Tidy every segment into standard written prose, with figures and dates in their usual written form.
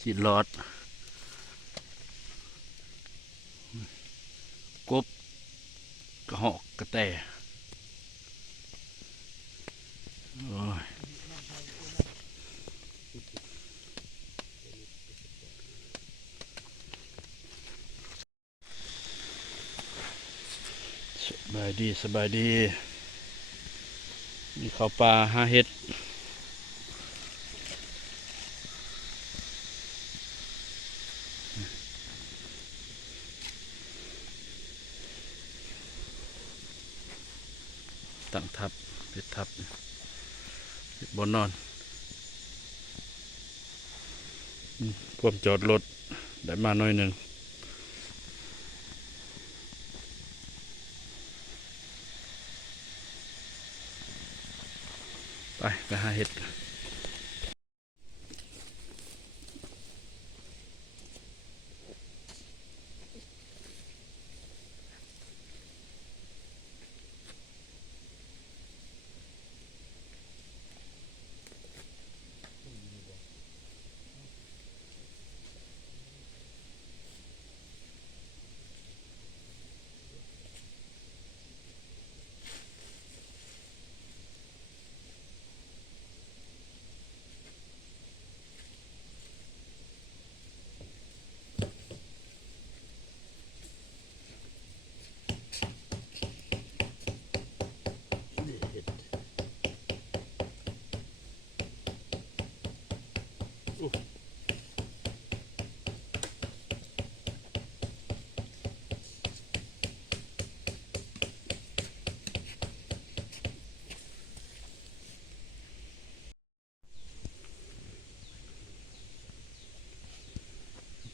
ฉีดหลอดกบกระหอกกระแตโอ้ยสบายดีสบายดีมีข้าวปลาหาเห็ดตั้งทับเห็ดทับเห็ดบนนอนความจอดรถได้มาหน่อยหนึ่งไปหาเห็ด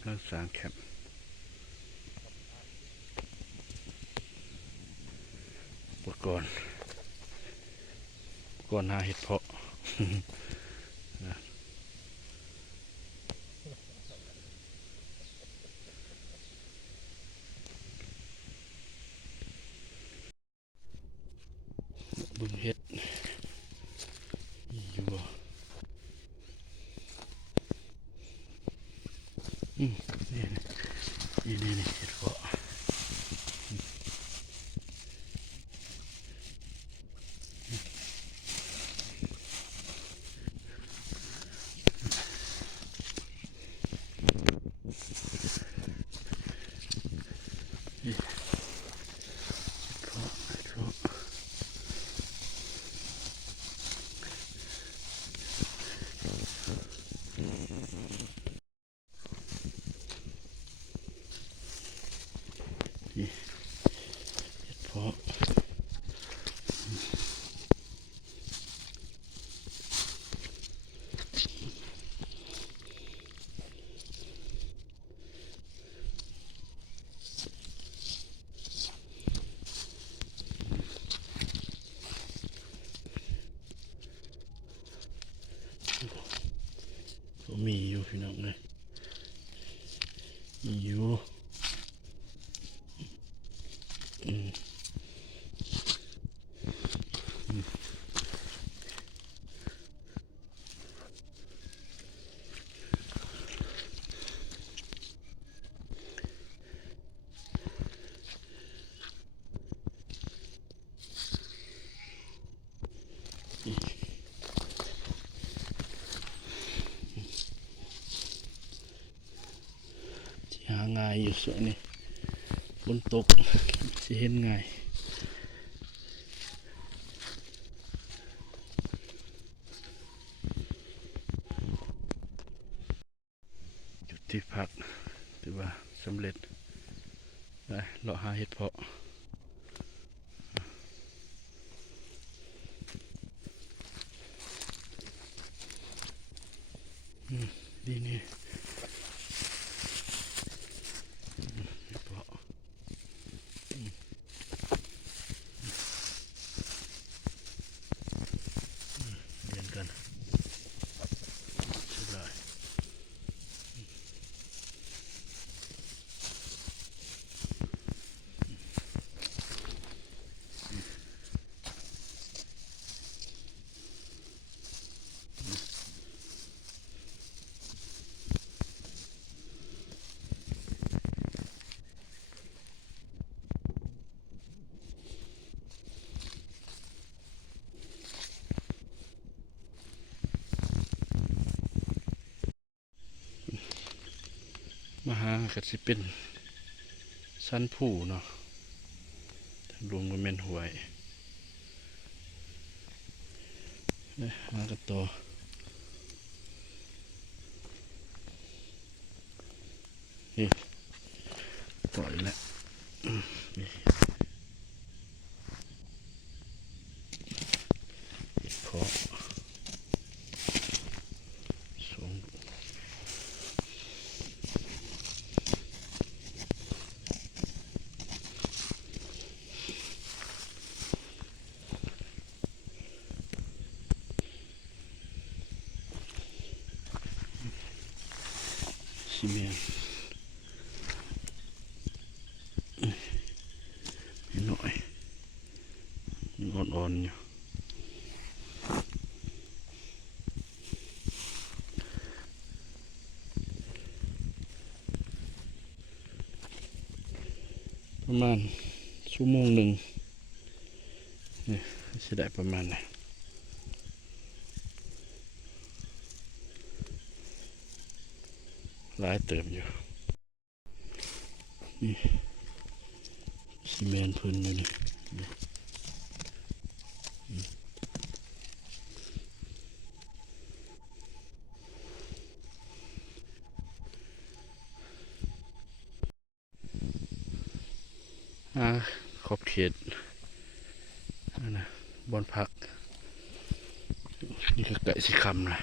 รักษาแคมป์อุปกรณ์ก่อนหาเห็ดเพาะบึงเห็ดอยู่บ่นี่เห็ดเพาะเห็ดเพาะก็มีอยู่พี่น้องเลยมีอยู่หาง่ายอยู่ส่วนนี้ฝนตกสิเห็นง่ายจุดที่พักถือว่าสำเร็จไปเลาะหาเห็ดเพาะดีนี่เห็ดเพาะเรียนกันสบาย ก็สิเป็นสั้นผู้เนาะรวมกันเป็นหวยหากันต่อนี่ปล่อยแล้วนี่เพาะสูงซีเมนต์หน่อยอ่อนๆอยู่ประมาณชั่วโมงหนึ่งนี่จะได้ประมาณนี้หลายเติมอยู่นี่ซีเมนต์พื้นอยู่นี่ขอบเขตนะบอนพักนี่คือไก่สีคำนะ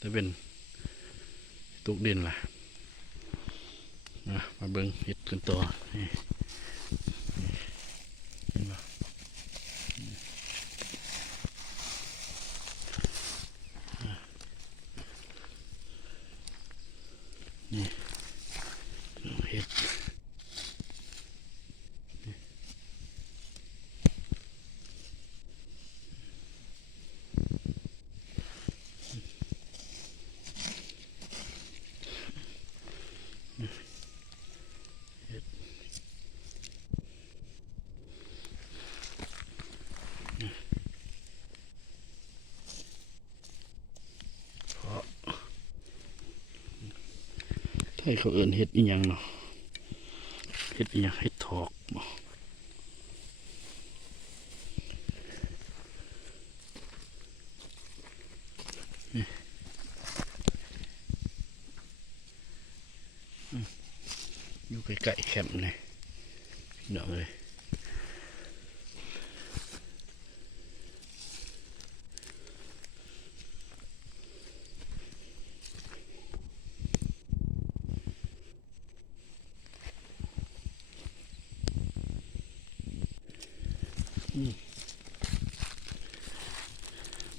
จะเป็นตุกดินล่ะมาเบิ้งเห็ดกันต่อนี่นี่เห็ดให้เขาเอิ้นเห็ดอีหยังเนาะเห็ดอีหยังเห็ดถอกบ่อยู่ใกล้ๆแคมป์นี่เนาะเลย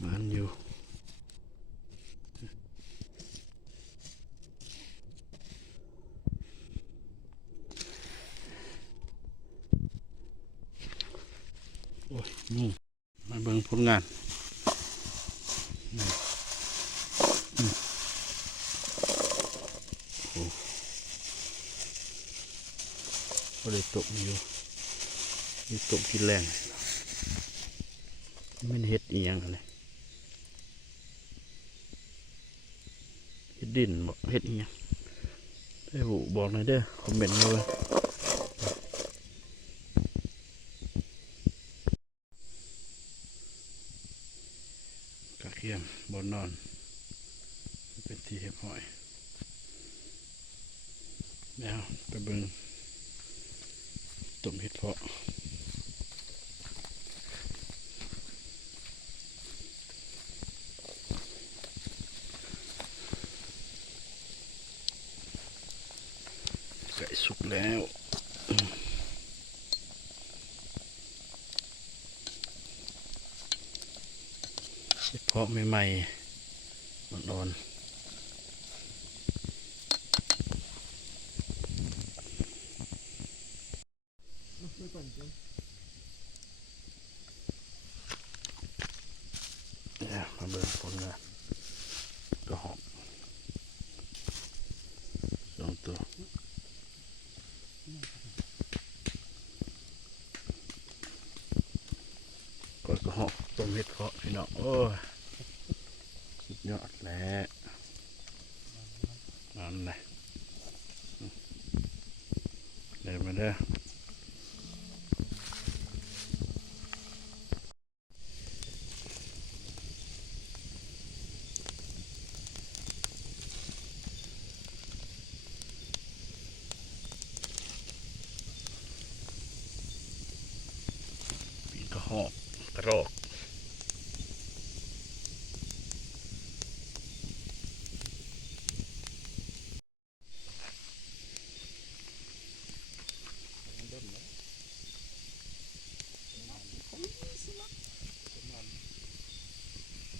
มันอยู่โอ้ยมาเบิ่งผลงานโอ้ก็เลยตกอยู่มีตกกินแรงมันเห็ดอีหยังอะไรเห็ดดินบอกเห็ดอีหยังได้หูบอกหน่อยเด้อคอมเมนต์มาเลยกระเทียมบนนอนเป็นที่เห็บหอยแล้วไปเบิ่งต้มเห็ดเพาะไก่สุกแล้วเห็ดเพาะใหม่ๆอ่อนๆเนี่ยมาเบิ่งผลงานกระหอบสองตัวก้อยกระหอบต้มเห็ดเพาะพี่น้องโอ้ยสุดยอดแล้วนั่นแหละ ดินมาเด้อปีกระหอบกระรอก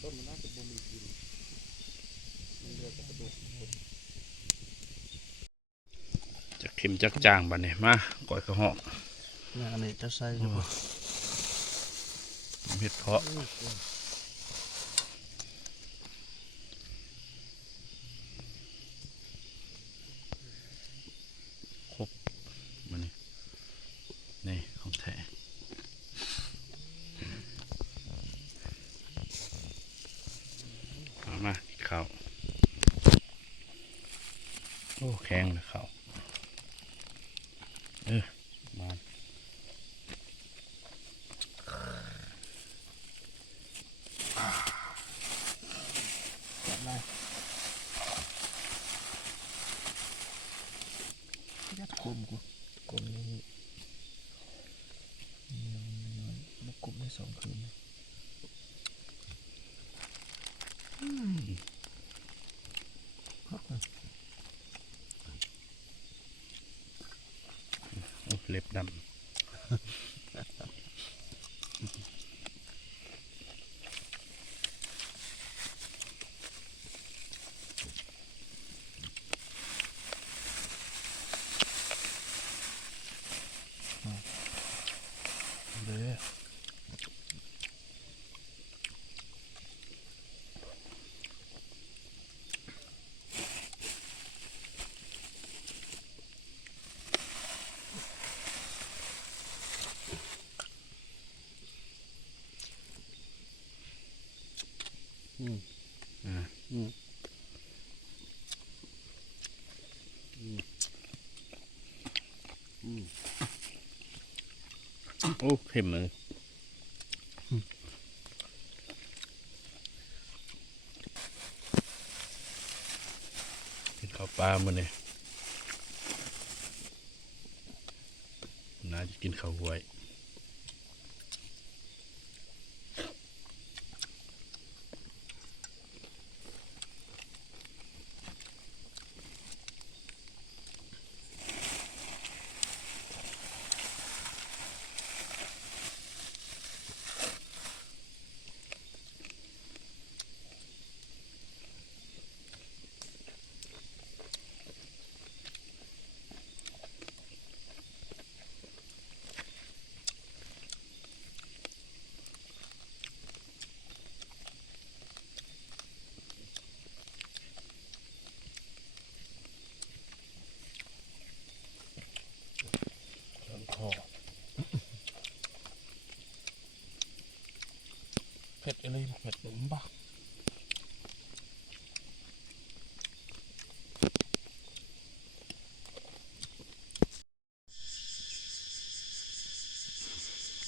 ต้นมันน่าจะบ่มีกินมันเลือกกระดูกจะเข็มจักจางบัดนี้มาก่อยกระหอก งานนี้จะใส่อยู่บ่ เห็ดเพาะครบมันนี่ของแท้เอามาข้าวโอ้แข็งเลยข้าวมา จับได้ยัดกลมกูกลมนี่มันกลมได้2 คืนโอ้เล็บดำเด้อโอ้เข็มเลยกินข้าวปลามันเลยน่าจะกินข้าวหวย เผ็ดอะไรเผ็ดผมบ้า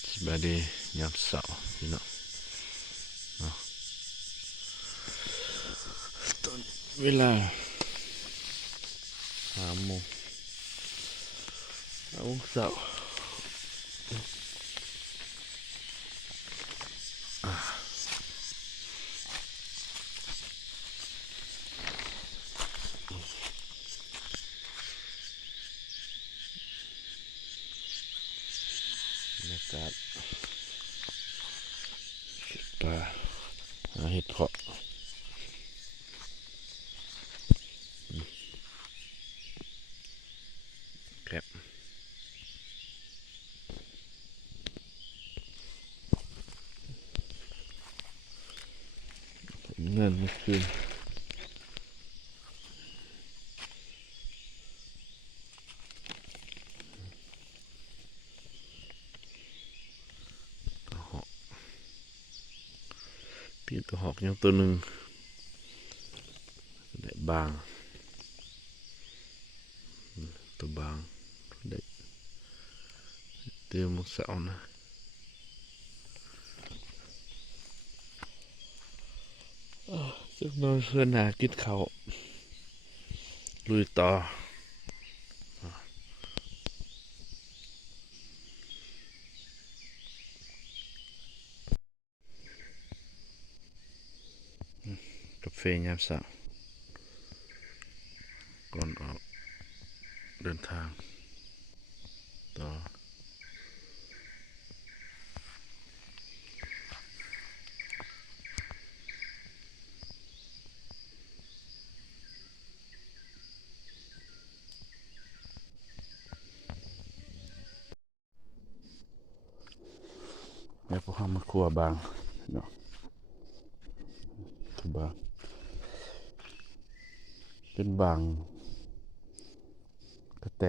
สบายดียามเสาร์พี่น้องเนาะตอนเวลา5 โมงเสาร์บรรยากาศปลาหาเห็ดเพาะครับเงินเมื่อคืนกระหอกปีกกระหอกยังตัวหนึ่งได้บางตัวบางได้ ตื่นมุกเสาร์นะจักหน้อยเพื่อนหากินข้าวลุยต่ออกาแฟยามเช้าก่อนออกเดินทางต่อ แล้วพวกเขามาครัวบางเนาะคือบางเป็นบางกระแต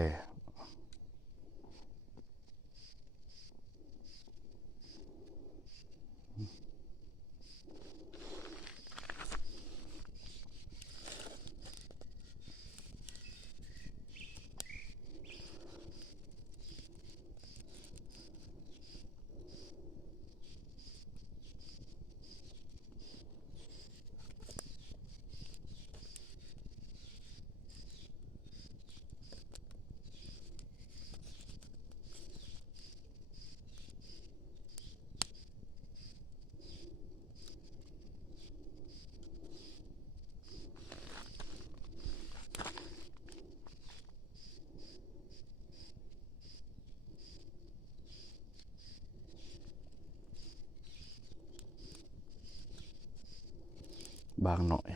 บางหน่อย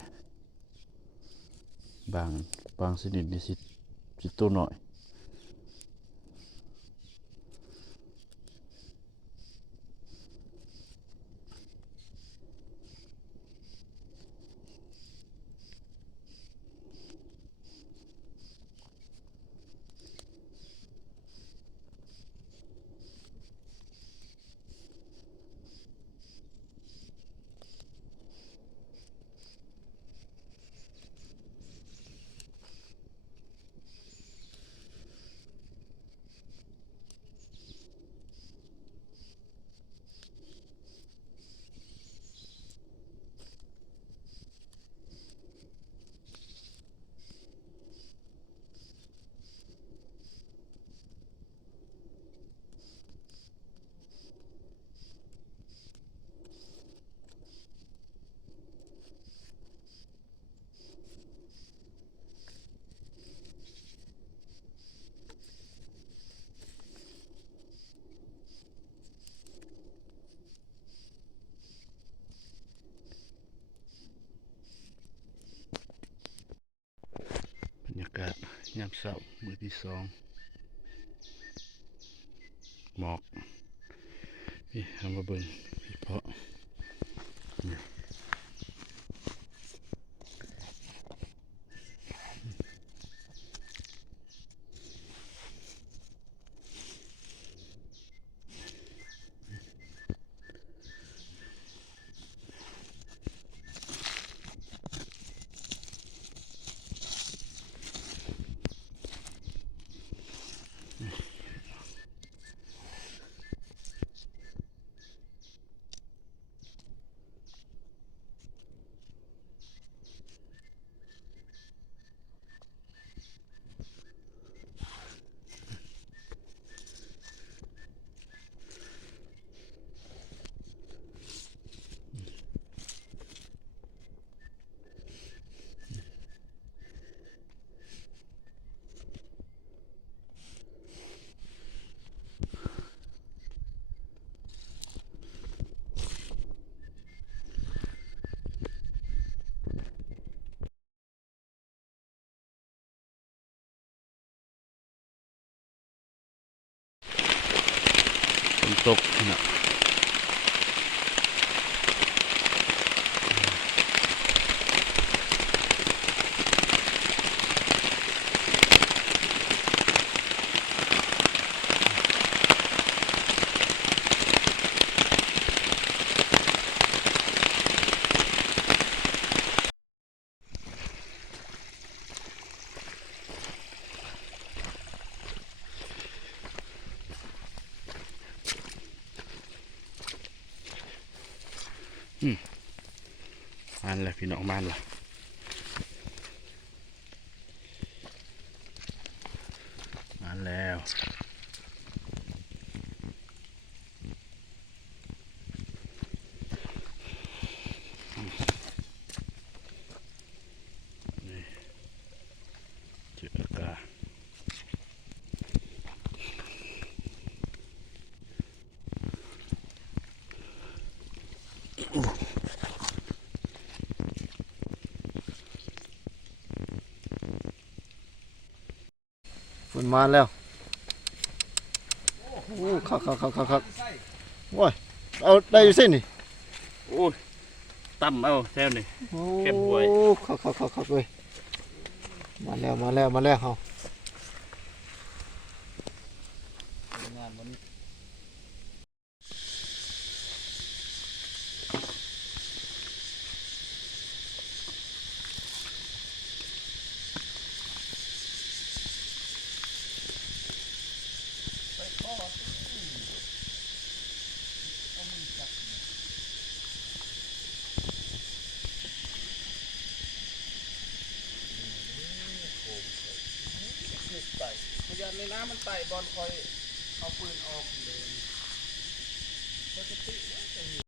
บางชนิดนี่สิตัวหน่อยบรรยากาศยามเช้ามื้อที่สองหมอกนี่เอามาเบิ่งเพาะนี่ฝนตกเนาะ มันแหละพี่น้องมันล่ะมันแล้วนี่เจออากาศฝนมาแล้วโอ้คักโอ้ยเอาได้อยู่เส้นนี่ โอ้ยตั้มเอาแถวนี่ โอ้ เก็บหวย คักเลยมาแล้วเฮา พยานในน้ำมันไต่บอลคอยเอาปืนออกเลยปกติแล้วจะเห็น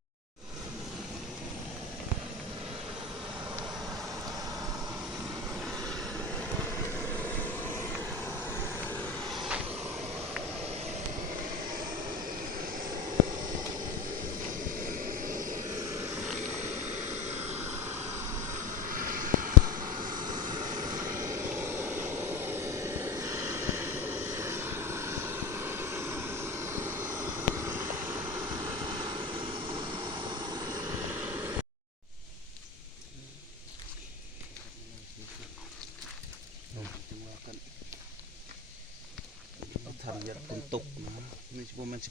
ทันยัดคนตกนะนี่ประมาณ12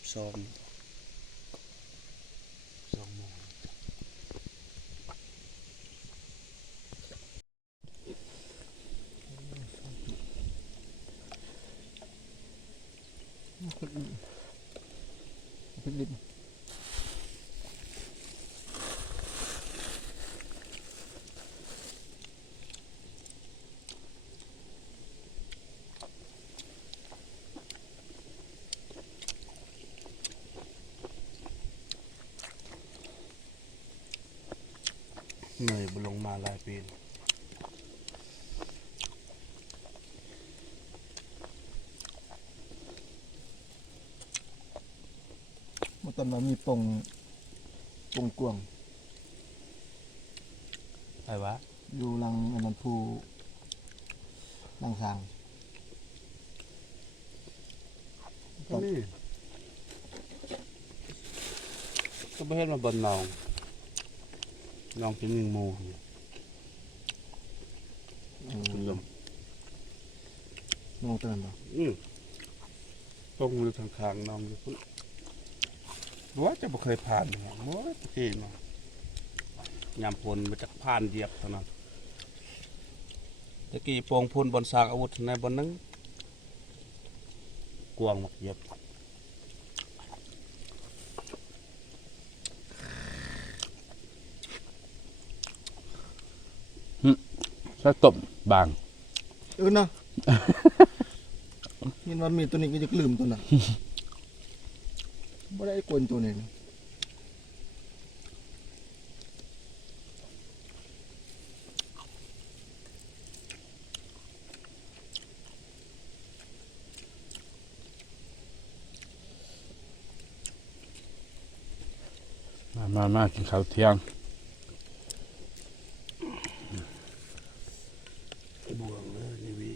โมงเหนื่อยบุลงมาหลายปีแล้ว มันตอนนั้นมีปงกวาง ไปวะ อยู่หลังอันนั้นภูหลังสาง นี่ก็ไม่เห็นมาบนน้องเป็น1 โมงคุณลม น้องตัวนั้นบ่ ตรงอยู่ทางข้างน้องอยู่พุ่นว่าจะบ่เคยผ่านเลยโอ้ยตะกี้เนาะยามพลมาจากผ่านเหยียบเท่านั้นตะกี้โปงพลบนสร้างอาวุธในบนนั้นกวางมักเหยียบใส่ต้มบาง นะ เห็นว่ามีตัวนี้ก็จะลืมตัวน่ะบ่ได้กวนตัวนี้นะ มากินข้าวเที่ยงบวงเลยนี่วี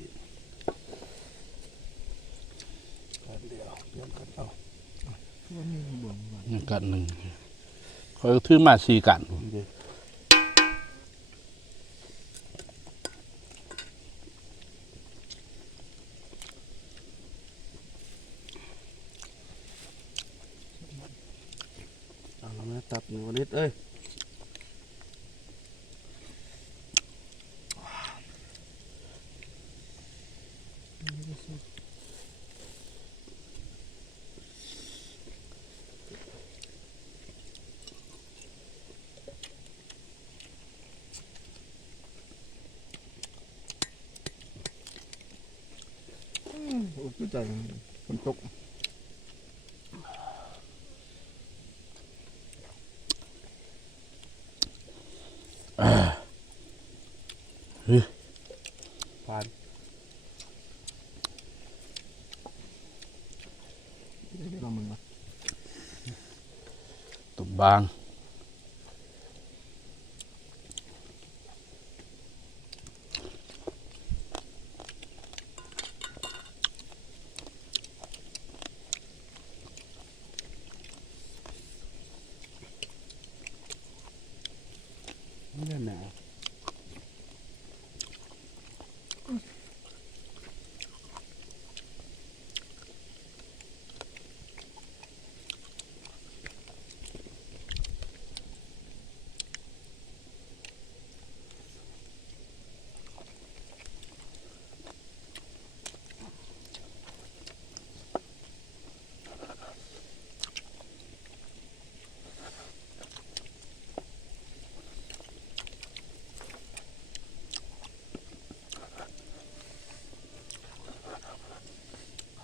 กันเดียวเตรียมกันเอา ว่ามีบ่วงบ่ ยังกันหนึ่งเขาถือมา4 กัน เอาละแม่ตับหนูนิดเอ้ย ม รู้จักฝนตกผ่าน เดี๋ยวเรามึงมา ตุบบางนี่แหละ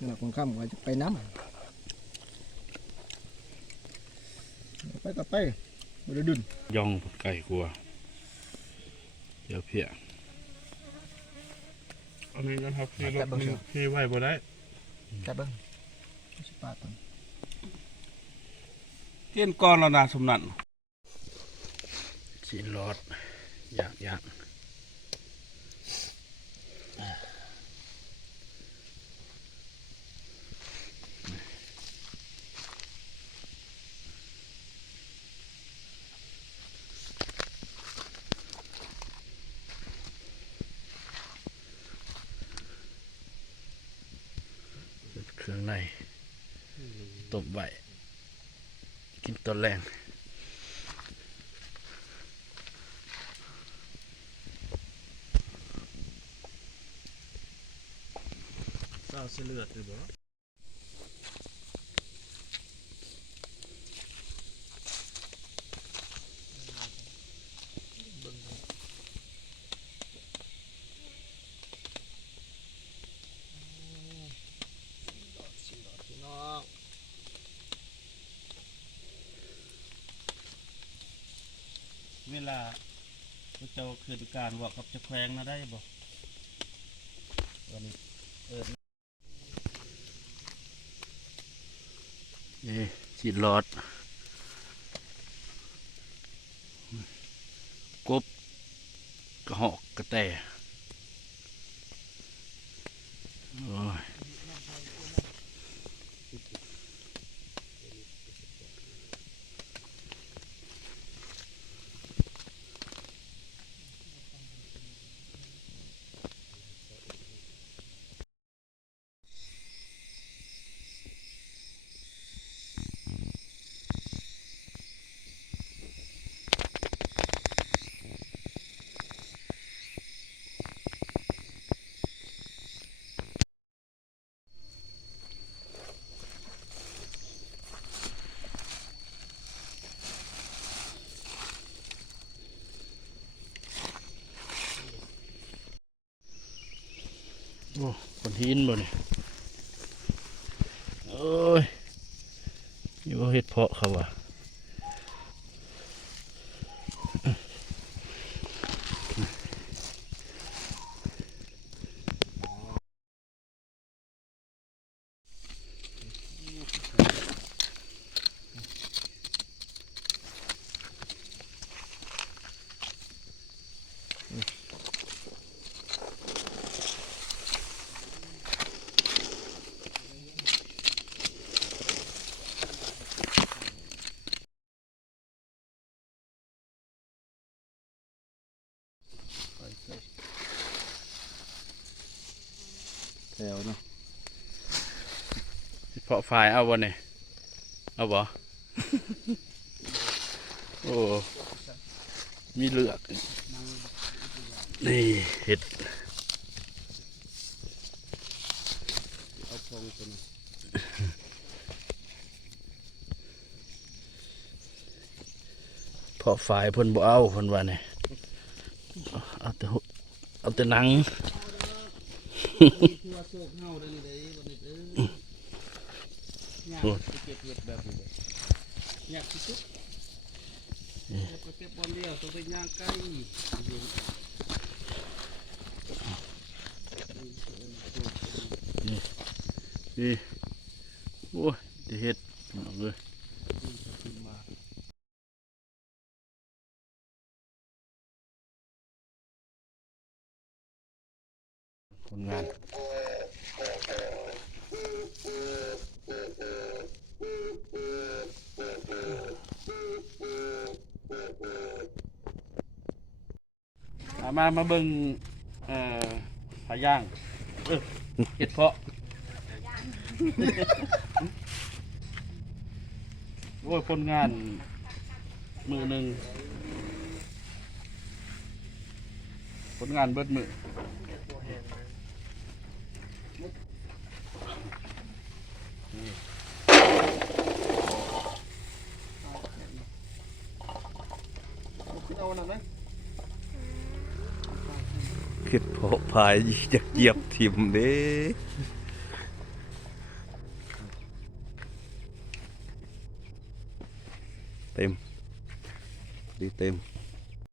เราคงข้ามไว้จะไปน้ำไปก็ไปบริดุน ย่องไก่กลัวเดี๋ยวเพี้ย อันนี้นะครับพี่รถมันพี่ไหวบ่ได้ จับเบิ้งสิปาตัน เทียนก้อนแล้วนะสมนัน ชิ้นรอดอยากเครื่องในต้มไว้กินตอนแรง เศร้าเสลือดเลยบ่ พี่น้อง เวลาเจ้าขึ้นการว่ากับจะแขวงนะได้บ่วันนี้ นี่ชิ้นรอดกบกระหอกกระแตโอ้ยโอ้คนหินบ่เนี่ยโอ้ยอยู่เฮ็ดเพาะเขาว่ะแถวเนาะ เฮ็ดเพาะฝ่ายเอาบ่เนี่ยเอาบ่ โอ้มีเลือกนี่เห็ด เอาพงตัวนี้ เพาะฝ่ายเพิ่นบ่เอาเพิ่นว่าเนี่ยเอาแต่หนัง คือว่าโศกเฮาได้นี่ได้บ่ได้ไป อยากไปเก็บเห็ดแบบนี้เลยอยากที่สุดแล้วก็เก็บบอลเดียวตัวเป็นย่างไก่นี่โอ้ยจะเฮ็ดเอาเลยคนงานมาเบิ่งปลาย่างเห็ดเพาะโอ้ยคนงานมือหนึ่งคนงานเบิดมือเห็ดเพาะพายอยากเหยียบทิ่มเด้เต็มดีเต็ม